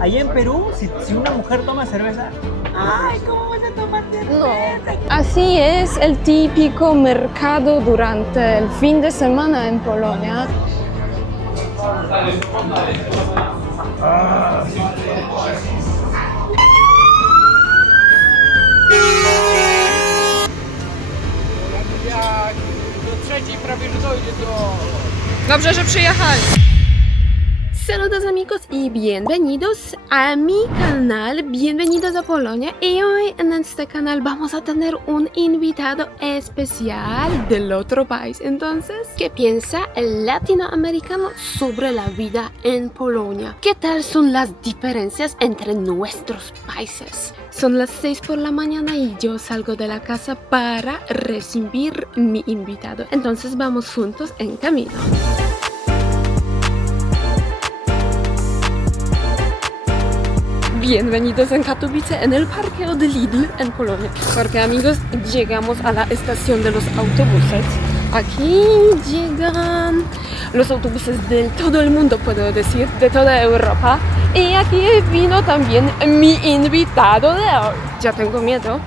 Allá en Perú, si una mujer toma cerveza, ¡ay, cómo vas a tomar cerveza! No. Así es el típico mercado durante el fin de semana en Polonia. Dobrze, że przyjechali. Saludos amigos y bienvenidos a mi canal, bienvenidos a Polonia, y hoy en este canal vamos a tener un invitado especial del otro país. Entonces, ¿qué piensa el latinoamericano sobre la vida en Polonia? ¿Qué tal son las diferencias entre nuestros países? Son las 6 por la mañana y yo salgo de la casa para recibir mi invitado. Entonces vamos juntos en camino. Bienvenidos en Katowice, en el parqueo de Lidl en Polonia. Porque amigos, llegamos a la estación de los autobuses. Aquí llegan los autobuses de todo el mundo, puedo decir, de toda Europa. Y aquí vino también mi invitado de hoy. Ya tengo miedo,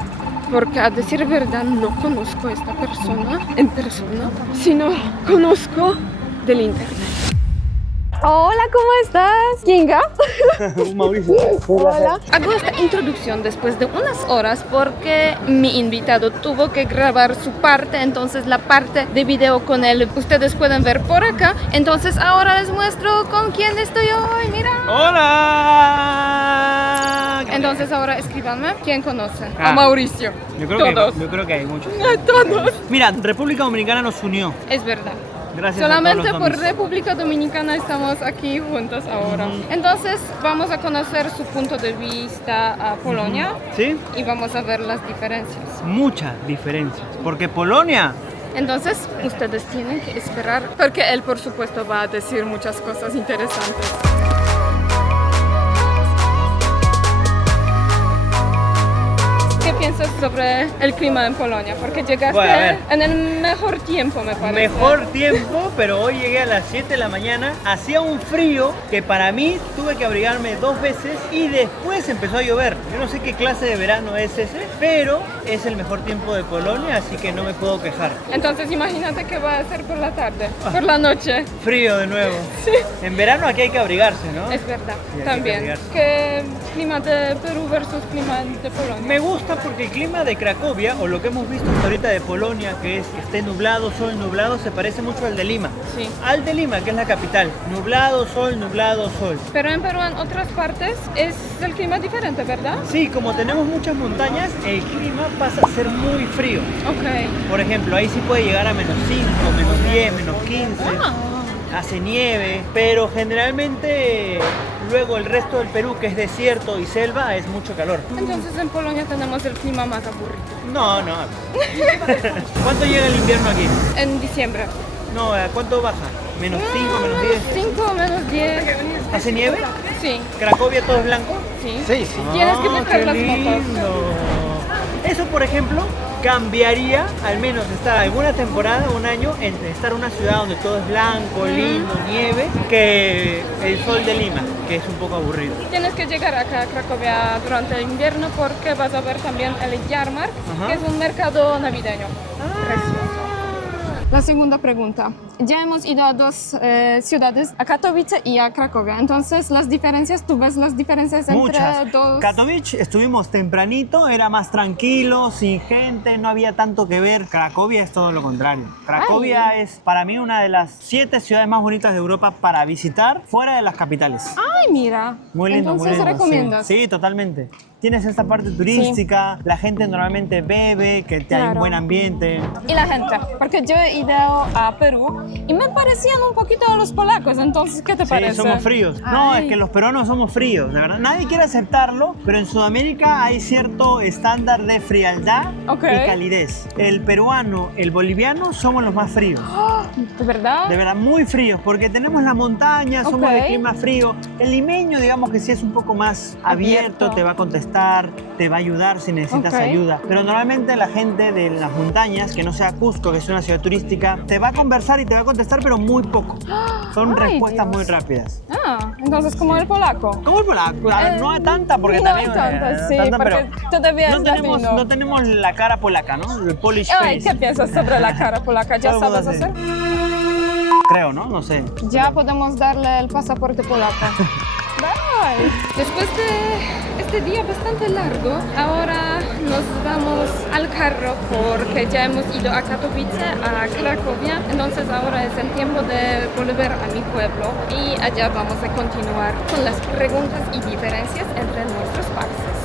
porque a decir verdad no conozco a esta persona en persona, sino conozco del internet. Hola, ¿cómo estás? Kinga. Mauricio. Hola. Hago esta introducción después de unas horas porque mi invitado tuvo que grabar su parte, entonces la parte de video con él ustedes pueden ver por acá. Entonces ahora les muestro con quién estoy hoy, mira. ¡Hola! Entonces ahora escríbanme quién conoce a Mauricio. Yo creo que hay muchos. Todos. Mira, República Dominicana nos unió. Es verdad. Gracias Solamente a todos por los República Dominicana estamos aquí juntos ahora. Entonces vamos a conocer su punto de vista a Polonia. ¿Sí? Y vamos a ver las diferencias. Muchas diferencias. Porque Polonia... Entonces ustedes tienen que esperar porque él por supuesto va a decir muchas cosas interesantes. ¿Qué piensas sobre el clima en Polonia? Porque llegaste Bueno, a ver. en el mejor tiempo, me parece. Mejor tiempo, pero hoy llegué a las 7 de la mañana. Hacía un frío que para mí tuve que abrigarme 2 veces y después empezó a llover. Yo no sé qué clase de verano es ese, pero es el mejor tiempo de Polonia, así que no me puedo quejar. Entonces imagínate qué va a hacer por la tarde, por la noche. Frío de nuevo. Sí. En verano aquí hay que abrigarse, ¿no? Es verdad, Sí, hay que también. abrigarse. ¿Qué clima de Perú versus clima de Polonia? Me gusta porque el clima de Cracovia, o lo que hemos visto hasta ahorita de Polonia, que es que esté nublado, sol, nublado, se parece mucho al de Lima. Sí. Al de Lima, que es la capital. Nublado, sol, nublado, sol. Pero en Perú, en otras partes, es el clima diferente, ¿verdad? Sí, como tenemos muchas montañas, el clima pasa a ser muy frío. Ok. Por ejemplo, ahí sí puede llegar a -5, -10, -15. Ah. Hace nieve, pero generalmente luego el resto del Perú, que es desierto y selva, es mucho calor. Entonces en Polonia tenemos el clima más aburrido. No, no. ¿Cuánto llega el invierno aquí? En diciembre. No, ¿a cuánto baja? ¿-5, -10? 5, -10. ¿Hace nieve? Sí, ¿Cracovia todo es blanco? sí. Sí. Tienes que buscar qué las fotos. lindo. Eso, por ejemplo, cambiaría al menos estar alguna temporada, un año, entre estar en una ciudad donde todo es blanco, lindo, nieve, que el sol de Lima, que es un poco aburrido. Tienes que llegar acá a Cracovia durante el invierno porque vas a ver también el Yarmark, Ajá. que es un mercado navideño. Precioso. La segunda pregunta. Ya hemos ido a dos ciudades, a Katowice y a Cracovia. Entonces, las diferencias, ¿tú ves las diferencias entre Muchas. dos? Katowice estuvimos tempranito, era más tranquilo, sin gente, no había tanto que ver. Cracovia es todo lo contrario. Cracovia es para mí una de las 7 ciudades más bonitas de Europa para visitar fuera de las capitales. Ay, mira. Muy lindo, Entonces, muy lindo. ¿recomiendas? Sí, totalmente. Tienes esta parte turística, la gente normalmente bebe, que te hay un Claro. buen ambiente. Y la gente, porque yo he ido a Perú y me parecían un poquito a los polacos, entonces, ¿qué te parece? Sí, somos fríos. No, Ay. es que los peruanos somos fríos, de verdad. Nadie quiere aceptarlo, pero en Sudamérica hay cierto estándar de frialdad Ok. y calidez. El peruano, el boliviano somos los más fríos. ¿De verdad? De verdad, muy fríos, porque tenemos la montaña, somos Ok. de clima frío. El limeño, digamos que sí es un poco más abierto, te va a contestar, te va a ayudar si necesitas Ok. ayuda. Pero normalmente la gente de las montañas, que no sea Cusco, que es una ciudad turística, te va a conversar y te va a contestar, pero muy poco. Son Ay, respuestas Dios. muy rápidas. Ah, Entonces, como el polaco. Como el polaco, a ver, no hay tanta porque no también... hay tanta, sí, tanta, porque pero todavía no es tenemos, latino. no tenemos la cara polaca, ¿no? El Polish Ay, face. ¿qué piensas sobre la cara polaca? ¿Ya Todo el mundo sabes así. hacer? Creo, ¿no? No sé. Ya podemos darle el pasaporte polaco. Bye. Después de este día bastante largo, ahora nos vamos al carro porque ya hemos ido a Katowice, a Cracovia. Entonces ahora es el tiempo de volver a mi pueblo y allá vamos a continuar con las preguntas y diferencias entre nuestros países.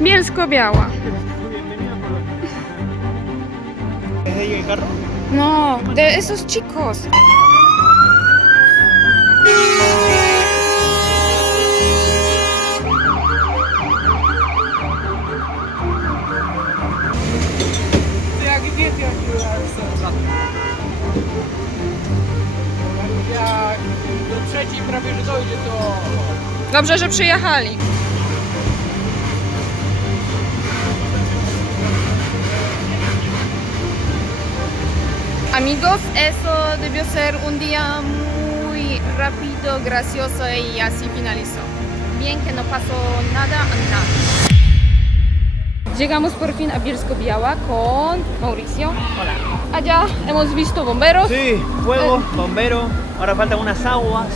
Bielsko-Biała. ¿Es de ahí el carro? No, de esos chicos. Jak do trzeciej prawie że dojdzie, to... Dobrze, że przyjechali. Amigos, eso debió ser un día muy rápido, gracioso y así finalizó. Bien que no pasó nada. Llegamos por fin a Bielsko-Biała con Mauricio. Hola. Allá hemos visto bomberos. Sí, fuego, bombero. Ahora faltan unas aguas.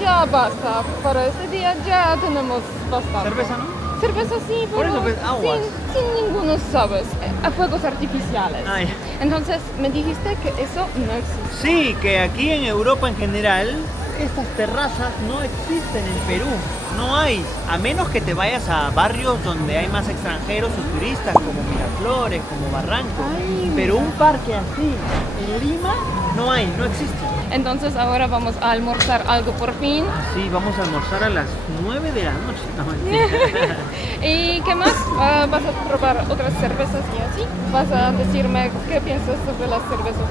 Ya basta, para este día ya tenemos bastante. ¿Cerveza, no? Cerveza sí, Por pero eso, pues, aguas. sin ninguno, ¿sabes? A fuegos artificiales. Ay. Entonces, me dijiste que eso no existe. Sí, que aquí en Europa en general estas terrazas no existen en Perú. No hay, a menos que te vayas a barrios donde hay más extranjeros o turistas, como Miraflores, como Barranco. Ay, Pero un parque así en Lima no hay, no existe. Entonces ahora vamos a almorzar algo por fin. Sí, vamos a almorzar a las 9 de la noche. No, mentira. ¿Y qué más? ¿Vas a probar otras cervezas y así? ¿Vas a decirme qué piensas sobre las cervezas?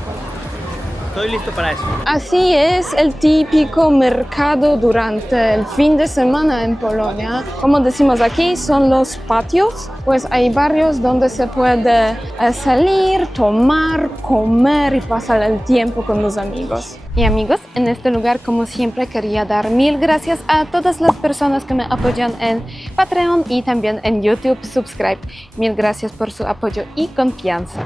Estoy listo para eso. Así es el típico mercado durante el fin de semana en Polonia. Como decimos aquí, son los patios. Pues hay barrios donde se puede salir, tomar, comer y pasar el tiempo con los amigos. Y amigos, en este lugar, como siempre, quería dar mil gracias a todas las personas que me apoyan en Patreon y también en YouTube. Subscribe. Mil gracias por su apoyo y confianza.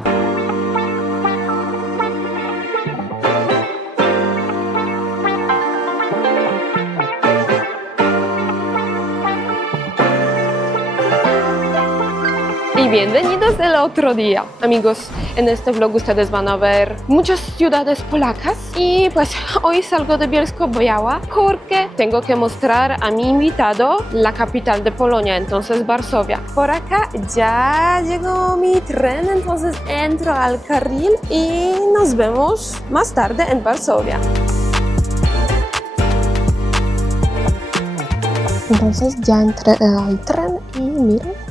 Y bienvenidos del otro día. Amigos, en este vlog ustedes van a ver muchas ciudades polacas y pues hoy salgo de Bielsko-Biała porque tengo que mostrar a mi invitado la capital de Polonia, entonces Varsovia. Por acá ya llegó mi tren, entonces entro al carril y nos vemos más tarde en Varsovia. Entonces ya entré al tren y miren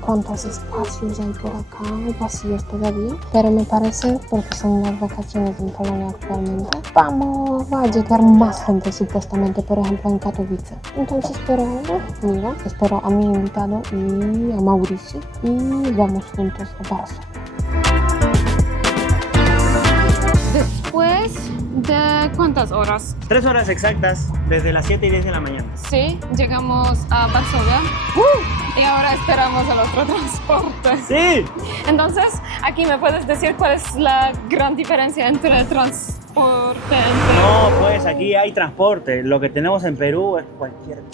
cuántos espacios hay por acá, vacíos todavía, pero me parece, porque son las vacaciones en Polonia actualmente, vamos a llegar más gente supuestamente, por ejemplo en Katowice. Entonces por ahora, mira, espero a mi invitado y a Mauricio y vamos juntos a Varsovia. Después de ¿cuántas horas? 3 horas exactas, desde las 7 y 10 de la mañana. Sí, llegamos a Varsovia y ahora esperamos el otro transporte. ¡Sí! Entonces, aquí me puedes decir cuál es la gran diferencia entre el transporte. No, pues aquí hay transporte. Lo que tenemos en Perú es cualquier cosa.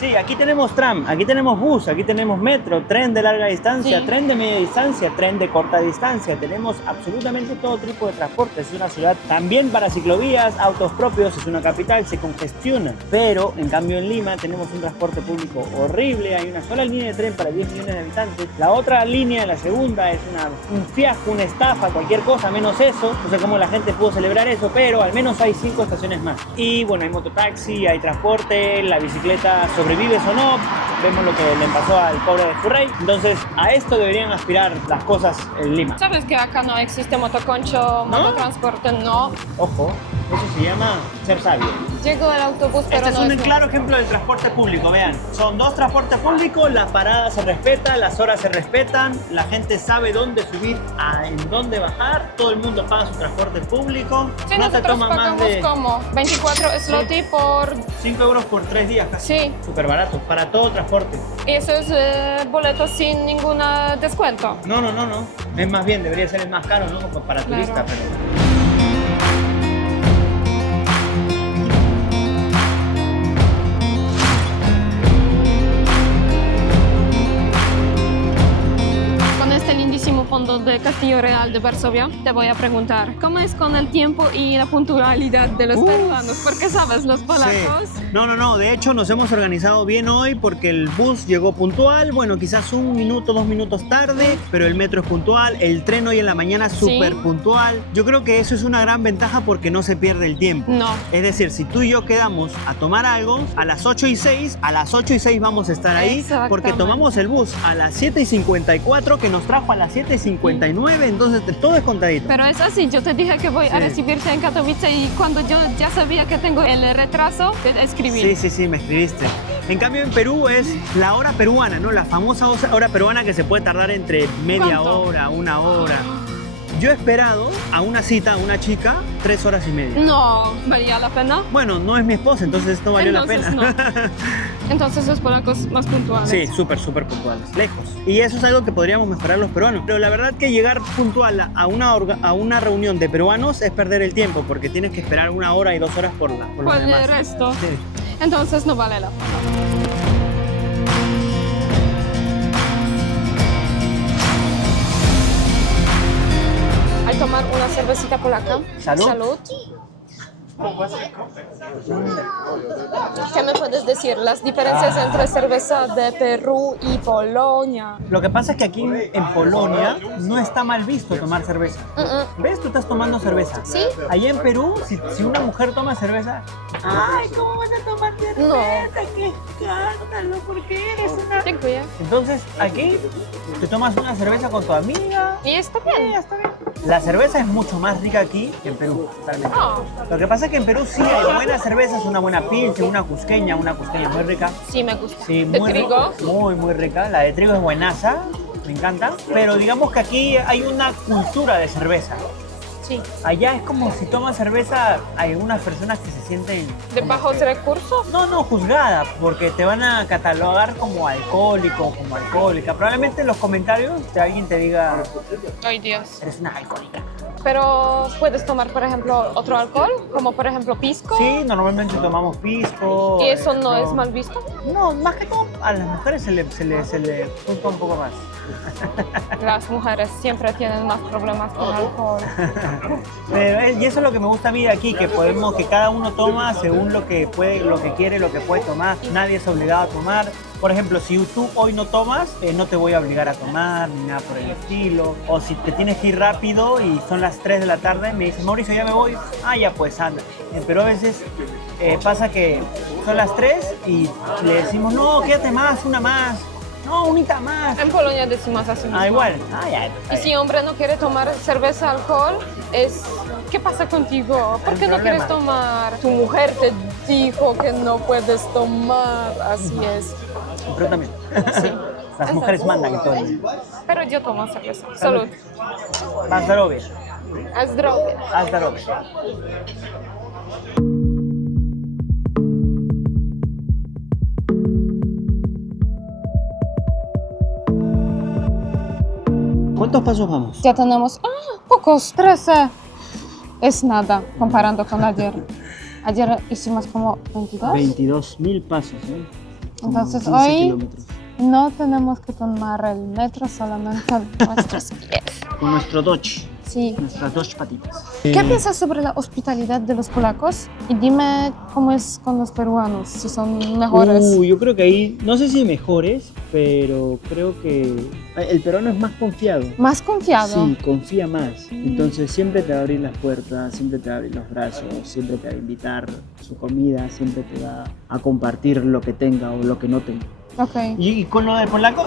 Sí, aquí tenemos tram, aquí tenemos bus, aquí tenemos metro, tren de larga distancia, Sí. tren de media distancia, tren de corta distancia. Tenemos absolutamente todo tipo de transporte. Es una ciudad también para ciclovías, autos propios, es una capital, se congestiona. Pero, en cambio, en Lima tenemos un transporte público horrible. Hay una sola línea de tren para 10 millones de habitantes. La otra línea, la segunda, es un fiasco, una estafa, cualquier cosa, menos eso. No sé cómo la gente pudo celebrar eso, pero al menos hay 5 estaciones más. Y bueno, hay mototaxi, hay transporte, la bicicleta sobrevives o no, vemos lo que le pasó al pobre de Furrey. Entonces a esto deberían aspirar las cosas en Lima. ¿Sabes que acá no existe motoconcho, mototransporte? No. Ojo, Eso se llama ser sabio. Llegó el autobús, pero Este es no un claro ejemplo del transporte público, vean. Son dos transportes públicos, las paradas se respetan, las horas se respetan, la gente sabe dónde subir, en dónde bajar, todo el mundo paga su transporte público. Sí, no te nosotros toma más pagamos de como 24 zloty por... 5 euros por 3 días casi. Sí, Súper barato, para todo transporte. y eso es boleto sin ningún descuento. No. Es más bien, debería ser el más caro, ¿no? Como para Claro. turistas, pero... Con este lindísimo fondo de Castillo Real de Varsovia, te voy a preguntar, ¿cómo es con el tiempo y la puntualidad de los peruanos? Porque, ¿sabes? Los polacos... Sí. No, de hecho nos hemos organizado bien hoy porque el bus llegó puntual, bueno, quizás 1 minuto, 2 minutos tarde, pero el metro es puntual, el tren hoy en la mañana súper puntual. Yo creo que eso es una gran ventaja porque no se pierde el tiempo. No. Es decir, si tú y yo quedamos a tomar algo a las 8:06, a las 8:06 vamos a estar ahí porque Exactamente. tomamos el bus a las 7:54 que nos trajo a las 7:59, entonces todo es contadito. Pero es así, yo te dije que voy a Sí. recibirte en Katowice y cuando yo ya sabía que tengo el retraso, te escribí. Sí, me escribiste. En cambio en Perú es la hora peruana, ¿no? La famosa hora peruana que se puede tardar entre media ¿Cuánto? hora, 1 hora. Yo he esperado a una cita, a una chica, 3 horas y media. No, ¿valía la pena? Bueno, no es mi esposa, entonces no valió Entonces, la pena. Entonces los polacos más puntuales. Sí, súper puntuales, lejos. Y eso es algo que podríamos mejorar los peruanos. Pero la verdad que llegar puntual a una reunión de peruanos es perder el tiempo, porque tienes que esperar 1 hora y 2 horas por los Por el demás. resto. Sí. Entonces no vale la pena. Al tomar una cervecita polaca. Salud. Salud. ¿Qué me puedes decir? Las diferencias entre cerveza de Perú y Polonia. Lo que pasa es que aquí en Polonia no está mal visto tomar cerveza. ¿Ves? Tú estás tomando cerveza. ¿Sí? Allá en Perú, si una mujer toma cerveza, ¡ay, cómo vas a tomar cerveza! No. ¡Qué escándalo! ¿Por qué eres una...? Dziękuję. Entonces, aquí te tomas una cerveza con tu amiga. Y está bien. Está bien. La cerveza es mucho más rica aquí que en Perú, totalmente. Ah. Lo que pasa es que en Perú sí hay buenas cervezas, una buena pilsen, una cusqueña muy rica. Sí, me gusta. Sí, ¿De muy trigo? rica, muy rica. La de trigo es buenaza, me encanta. Pero digamos que aquí hay una cultura de cerveza. Sí. Allá es como si tomas cerveza, hay unas personas que se sienten... ¿De como bajos que- recursos? No, juzgada, porque te van a catalogar como alcohólico, como alcohólica. Probablemente en los comentarios alguien te diga, Ay, Dios. eres una alcohólica. Pero puedes tomar, por ejemplo, otro alcohol, como por ejemplo pisco. Sí, normalmente tomamos pisco. ¿Y eso no ron. es mal visto? No, más que todo a las mujeres se le juzga un poco más. Las mujeres siempre tienen más problemas con alcohol. Y eso es lo que me gusta a mí de aquí, que que cada uno toma según lo que puede, lo que quiere, lo que puede tomar. Nadie es obligado a tomar. Por ejemplo, si tú hoy no tomas, no te voy a obligar a tomar ni nada por el estilo. O si te tienes que ir rápido y son las 3 de la tarde, me dices, Mauricio, ya me voy. Ah, ya pues anda. Pero a veces pasa que son las 3 y le decimos, no, quédate más, una más. No, unita más. En Polonia decimos así mismo. Ah, igual. Ah, ya. Y si hombre no quiere tomar cerveza, alcohol, ¿qué pasa contigo? ¿Por qué no problema. quieres tomar? Tu mujer te dijo que no puedes tomar, así es. Pero también. Sí. Las mujeres mandan y todo. Pero yo tomo cerveza. Salud. A zdrowie. A zdrowie. A zdrowie. ¿Cuántos pasos vamos? Ya tenemos pocos, 13. Es nada comparando con ayer. Ayer hicimos como 22. 22.000 pasos, ¿eh? Como Entonces 15 hoy kilómetros. no tenemos que tomar el metro, solamente nuestros pies. Con nuestro Dodge, Sí. nuestras 2 patitas. ¿Qué piensas sobre la hospitalidad de los polacos? Y dime cómo es con los peruanos, si son mejores. Yo creo que ahí, no sé si mejores, pero creo que el peruano es más confiado. Más confiado. Sí, confía más. Entonces siempre te va a abrir las puertas, siempre te va a abrir los brazos, siempre te va a invitar su comida, siempre te va a compartir lo que tenga o lo que no tenga. Ok. Y con lo del polaco,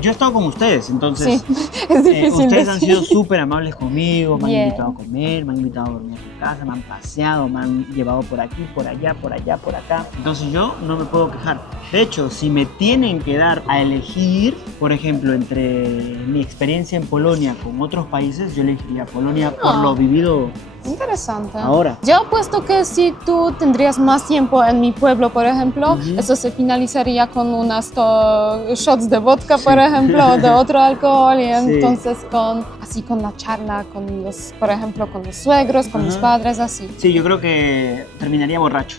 yo he estado con ustedes, entonces Sí, es difícil ustedes han sido decir. súper amables conmigo, me han Bien. invitado a comer, me han invitado a dormir a su casa, me han paseado, me han llevado por aquí, por allá, por allá, por acá. Entonces yo no me puedo quejar. De hecho, si me tienen que dar a elegir, por ejemplo, entre mi experiencia en Polonia con otros países, yo elegiría Polonia por Ah. lo vivido Interesante. ahora. Yo apuesto que si tú tendrías más tiempo en mi pueblo, por ejemplo, eso se finalizaría con unas shots de vodka, por ejemplo, o de otro alcohol, y entonces así con la charla con los, por ejemplo, con los suegros, con mis padres, así. Sí, yo creo que terminaría borracho.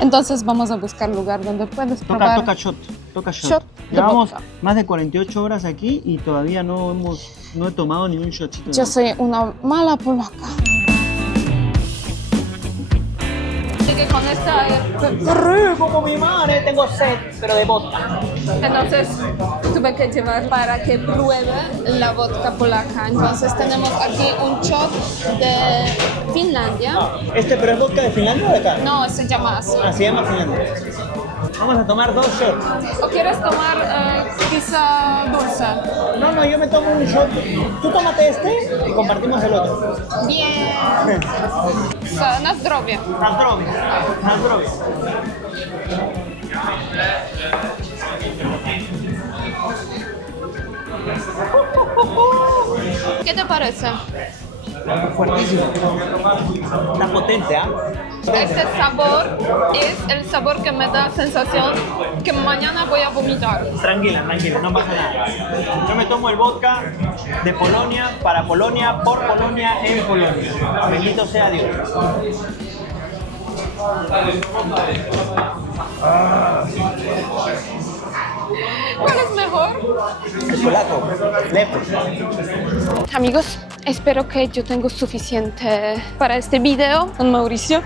Entonces vamos a buscar lugar donde puedes probar. Toca shot, toca shot. Shot de Llevamos vodka. más de 48 horas aquí y todavía no he tomado ni un shotcito. Yo soy una mala polaca. Que con esta Como mi madre, tengo sed, pero de vodka. entonces tuve que llevar para que pruebe la vodka polaca. Entonces tenemos aquí un shot de Finlandia. ¿Pero es vodka de Finlandia o de acá? No, se llama así. Ah, se llama Finlandia. Vamos a tomar 2 shots. ¿O quieres tomar quizá dulce? No, yo me tomo un shot. Tú tómate este y compartimos el otro. Bien. Na zdrowie. Na zdrowie. Na zdrowie. ¿Qué te parece? Fuertísimo. Está potente, ¿ah? Este sabor es el sabor que me da sensación que mañana voy a vomitar. Tranquila, no pasa nada. Yo me tomo el vodka de Polonia, para Polonia, por Polonia, en Polonia. Bendito sea Dios. ¿Cuál es mejor? El polaco, lejos. Amigos, espero que yo tengo suficiente para este video con Mauricio.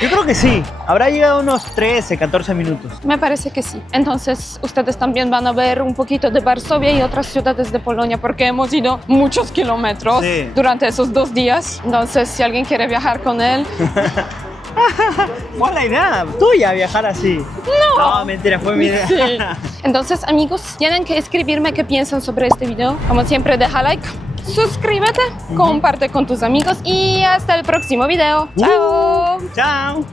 Yo creo que sí. Habrá llegado unos 13, 14 minutos. Me parece que sí. Entonces, ustedes también van a ver un poquito de Varsovia y otras ciudades de Polonia porque hemos ido muchos kilómetros durante esos 2 días. Entonces, si alguien quiere viajar con él... Fue la idea tuya viajar así. No, mentira, fue mi idea. Sí. Entonces, amigos, tienen que escribirme qué piensan sobre este video. Como siempre, deja like, suscríbete, comparte con tus amigos y hasta el próximo video. ¡Chao! Chao.